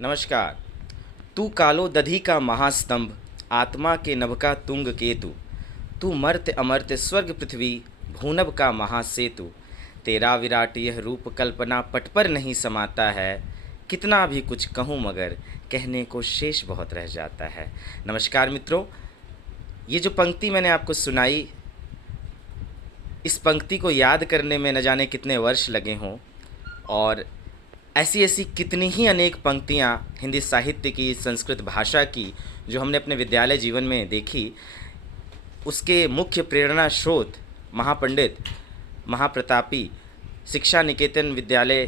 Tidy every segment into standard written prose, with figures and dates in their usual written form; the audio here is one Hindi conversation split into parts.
नमस्कार। तू कालो दधि का महास्तंभ, आत्मा के नभ का तुंग केतु। तू मर्त्य अमर्त्य स्वर्ग पृथ्वी, भूनभ का महासेतु। तेरा विराट यह रूप कल्पना पट पर नहीं समाता है। कितना भी कुछ कहूँ मगर कहने को शेष बहुत रह जाता है। नमस्कार मित्रों, ये जो पंक्ति मैंने आपको सुनाई, इस पंक्ति को याद करने में न जाने कितने वर्ष लगे हों। और ऐसी ऐसी कितनी ही अनेक पंक्तियाँ हिंदी साहित्य की, संस्कृत भाषा की, जो हमने अपने विद्यालय जीवन में देखी। उसके मुख्य प्रेरणा स्रोत महापंडित, महाप्रतापी, शिक्षा निकेतन विद्यालय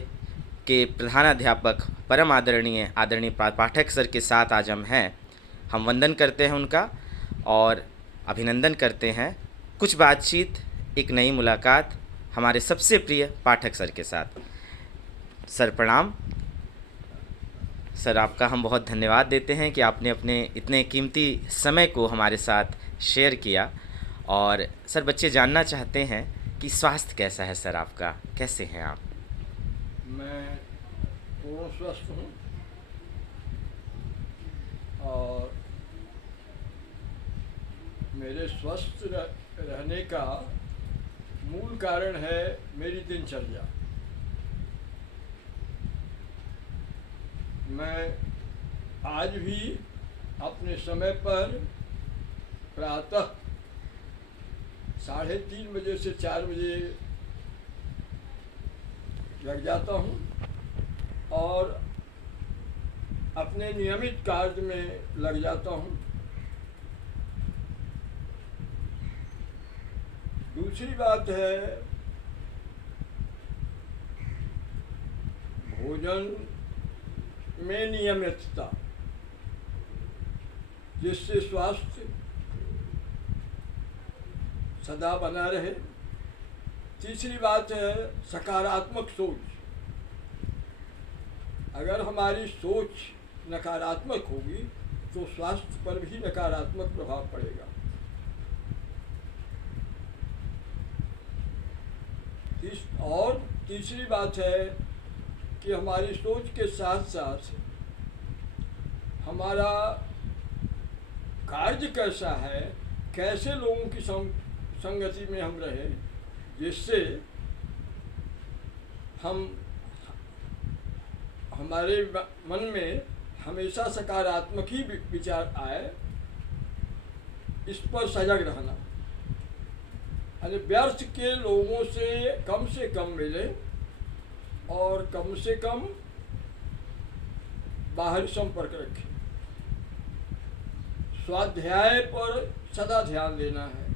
के प्रधानाध्यापक, परम आदरणीय पाठक सर के साथ आज हम वंदन करते हैं उनका और अभिनंदन करते हैं। कुछ बातचीत, एक नई मुलाकात हमारे सबसे प्रिय पाठक सर के साथ। सर प्रणाम। सर, आपका हम बहुत धन्यवाद देते हैं कि आपने अपने इतने कीमती समय को हमारे साथ शेयर किया। और सर, बच्चे जानना चाहते हैं कि स्वास्थ्य कैसा है सर आपका, कैसे हैं आप? मैं पूर्ण स्वस्थ हूँ और मेरे स्वस्थ रहने का मूल कारण है मेरी दिनचर्या। मैं आज भी अपने समय पर प्रातः 3:30 बजे से 4 बजे लग जाता हूँ और अपने नियमित कार्य में लग जाता हूँ। दूसरी बात है, भोजन में नियमितता, जिससे स्वास्थ्य सदा बना रहे। तीसरी बात है सकारात्मक सोच। अगर हमारी सोच नकारात्मक होगी तो स्वास्थ्य पर भी नकारात्मक प्रभाव पड़ेगा। और तीसरी बात है कि हमारी सोच के साथ साथ हमारा कार्य कैसा है, कैसे लोगों की संगति में हम रहें, जिससे हमारे मन में हमेशा सकारात्मक ही विचार आए, इस पर सजग रहना। यानी व्यर्थ के लोगों से कम मिले और कम से कम बाहरी संपर्क रखें। स्वाध्याय पर सदा ध्यान देना है।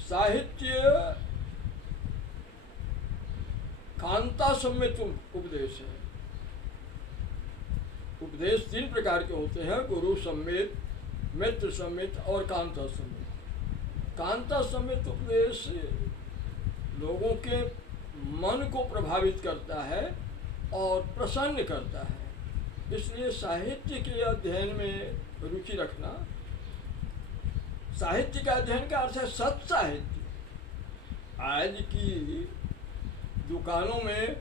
साहित्य कांता सम्मित उपदेश है। उपदेश 3 प्रकार के होते हैं: गुरु सम्मित, मित्र सम्मित और कांता सम्मित। कांता सम्मित उपदेश लोगों के मन को प्रभावित करता है और प्रसन्न करता है। इसलिए साहित्य के अध्ययन में रुचि रखना। साहित्य का अध्ययन का अर्थ है सत साहित्य। आज की दुकानों में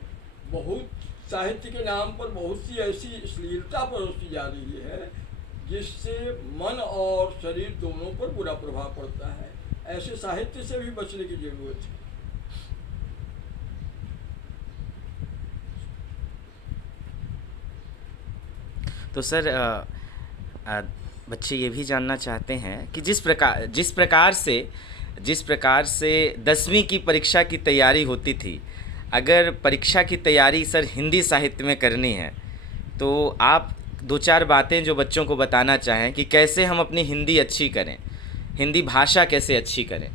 बहुत साहित्य के नाम पर बहुत सी ऐसी अश्लीलता परोसी जा रही है, जिससे मन और शरीर दोनों पर बुरा प्रभाव पड़ता है। ऐसे साहित्य से भी बचने की जरूरत है। तो सर, बच्चे ये भी जानना चाहते हैं कि जिस प्रकार से 10वीं की परीक्षा की तैयारी होती थी, अगर परीक्षा की तैयारी सर हिंदी साहित्य में करनी है, तो आप 2-4 बातें जो बच्चों को बताना चाहें कि कैसे हम अपनी हिंदी अच्छी करें, हिंदी भाषा कैसे अच्छी करें।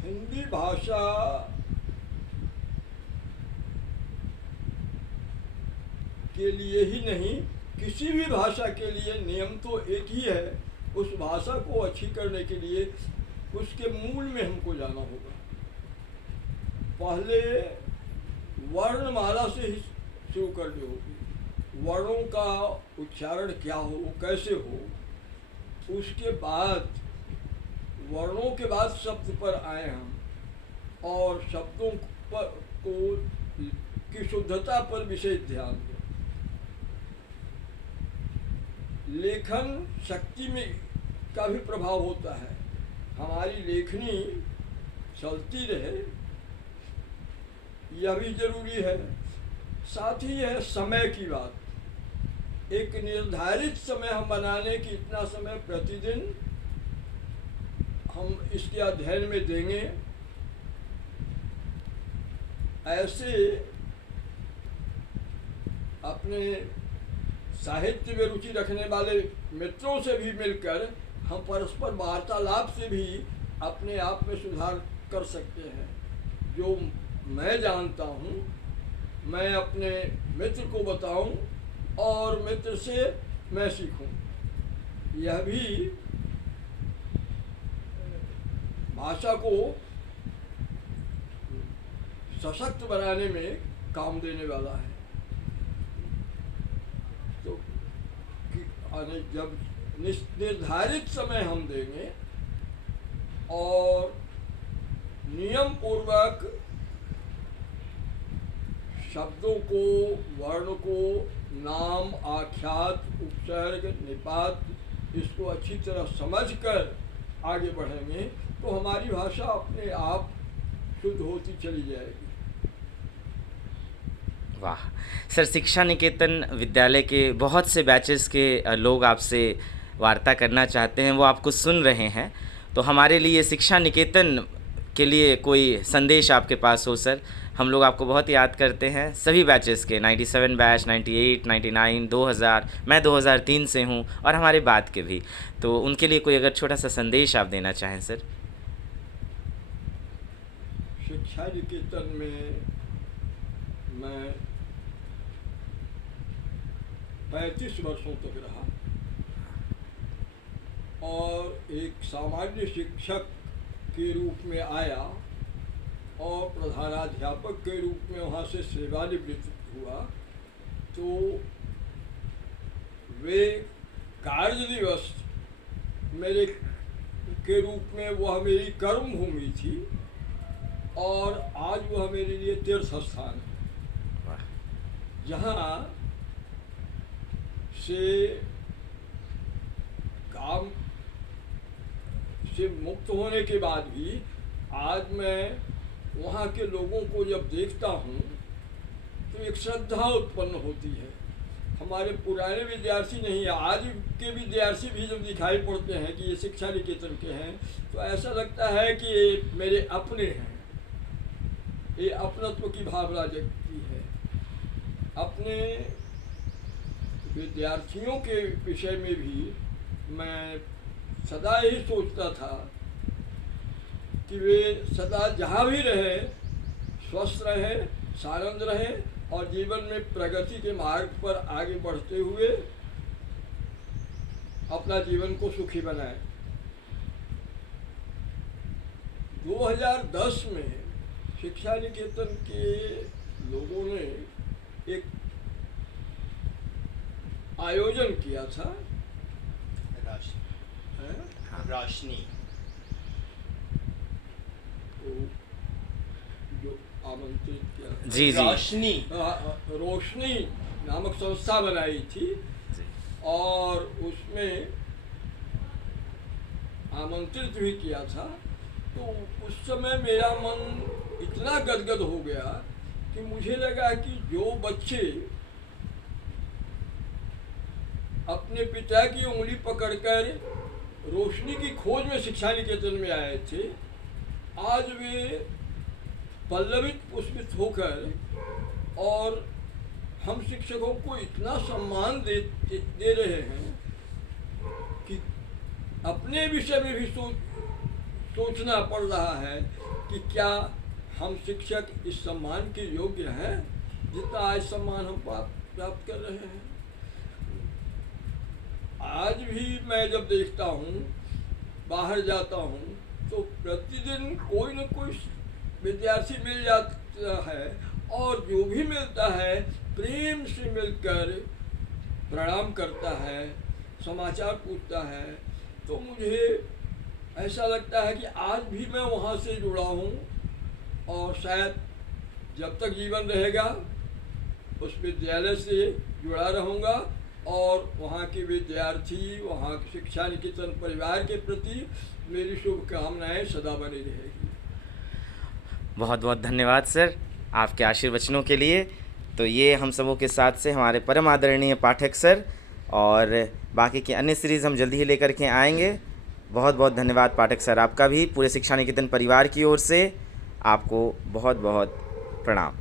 हिंदी भाषा के लिए ही नहीं, किसी भी भाषा के लिए नियम तो एक ही है। उस भाषा को अच्छी करने के लिए उसके मूल में हमको जाना होगा। पहले वर्णमाला से ही शुरू करनी होगी। वर्णों का उच्चारण क्या हो, कैसे हो। उसके बाद वर्णों के बाद शब्द पर आए हम, और शब्दों पर को की शुद्धता पर विशेष ध्यान दें। लेखन शक्ति में का भी प्रभाव होता है। हमारी लेखनी चलती रहे, यह भी जरूरी है। साथ ही है समय की बात। एक निर्धारित समय हम बनाने की इतना समय प्रतिदिन हम इसके अध्ययन में देंगे। ऐसे अपने साहित्य में रुचि रखने वाले मित्रों से भी मिलकर हम परस्पर वार्तालाप से भी अपने आप में सुधार कर सकते हैं। जो मैं जानता हूँ मैं अपने मित्र को बताऊं और मित्र से मैं सीखूं। यह भी भाषा को सशक्त बनाने में काम देने वाला है। तो जब निर्धारित समय हम देंगे और नियम पूर्वक शब्दों को, वर्ण को, नाम, आख्यात, उपसर्ग, निपात, इसको अच्छी तरह समझकर आगे बढ़ेंगे तो हमारी भाषा अपने आप शुद्ध होती चली जाएगी। वाह सर, शिक्षा निकेतन विद्यालय के बहुत से बैचेस के लोग आपसे वार्ता करना चाहते हैं, वो आपको सुन रहे हैं। तो हमारे लिए शिक्षा निकेतन के लिए कोई संदेश आपके पास हो सर। हम लोग आपको बहुत याद करते हैं, सभी बैचेस के, 97 बैच, 98, 99, 2000, मैं 2003 से हूँ और हमारे बाद के भी। तो उनके लिए कोई अगर छोटा सा संदेश आप देना चाहें सर। शिक्षा निकेतन में मैं 35 वर्षों तक रहा और एक सामान्य शिक्षक के रूप में आया और प्रधानाध्यापक के रूप में वहाँ से सेवानिवृत्त हुआ। तो वे कार्य दिवस मेरे के रूप में वह मेरी कर्म भूमि थी और आज वह मेरे लिए तीर्थ स्थान है, जहाँ से काम से मुक्त होने के बाद भी आज मैं वहाँ के लोगों को जब देखता हूँ तो एक श्रद्धा उत्पन्न होती है। हमारे पुराने विद्यार्थी नहीं, आज के विद्यार्थी भी जब दिखाई पड़ते हैं कि ये शिक्षा निकेतन के हैं तो ऐसा लगता है कि ये मेरे अपने हैं। ये अपनत्व की भावना जगती है। अपने विद्यार्थियों के विषय में भी मैं सदा यही सोचता था कि वे सदा जहाँ भी रहे स्वस्थ रहे, सानंद रहे और जीवन में प्रगति के मार्ग पर आगे बढ़ते हुए अपना जीवन को सुखी बनाए। 2010 में शिक्षा निकेतन के लोगों ने एक आयोजन किया था, रोशनी, जो आमंत्रित किया, जी जी, रोशनी नामक संस्था बनाई थी और उसमें आमंत्रित भी किया था। तो उस समय मेरा मन इतना गदगद हो गया कि मुझे लगा कि जो बच्चे अपने पिता की उंगली पकड़कर रोशनी की खोज में शिक्षा निकेतन में आए थे, आज वे पल्लवित पुष्पित होकर और हम शिक्षकों को इतना सम्मान दे रहे हैं कि अपने विषय में भी सोचना पड़ रहा है कि क्या हम शिक्षक इस सम्मान के योग्य हैं जितना आज सम्मान हम प्राप्त कर रहे हैं। आज भी मैं जब देखता हूँ, बाहर जाता हूँ, तो प्रतिदिन कोई न कोई विद्यार्थी मिल जाता है और जो भी मिलता है प्रेम से मिलकर प्रणाम करता है, समाचार पूछता है। तो मुझे ऐसा लगता है कि आज भी मैं वहाँ से जुड़ा हूँ और शायद जब तक जीवन रहेगा उस विद्यालय से जुड़ा रहूँगा और वहाँ के विद्यार्थी, वहाँ के शिक्षा निकेतन परिवार के प्रति मेरी शुभकामनाएं सदा बनी रहेगी। बहुत बहुत धन्यवाद सर आपके आशीर्वचनों के लिए। तो ये हम सबों के साथ से हमारे परम आदरणीय पाठक सर, और बाकी की अन्य सीरीज़ हम जल्दी ही लेकर के आएंगे। बहुत बहुत धन्यवाद पाठक सर आपका भी, पूरे शिक्षा निकेतन परिवार की ओर से आपको बहुत बहुत प्रणाम।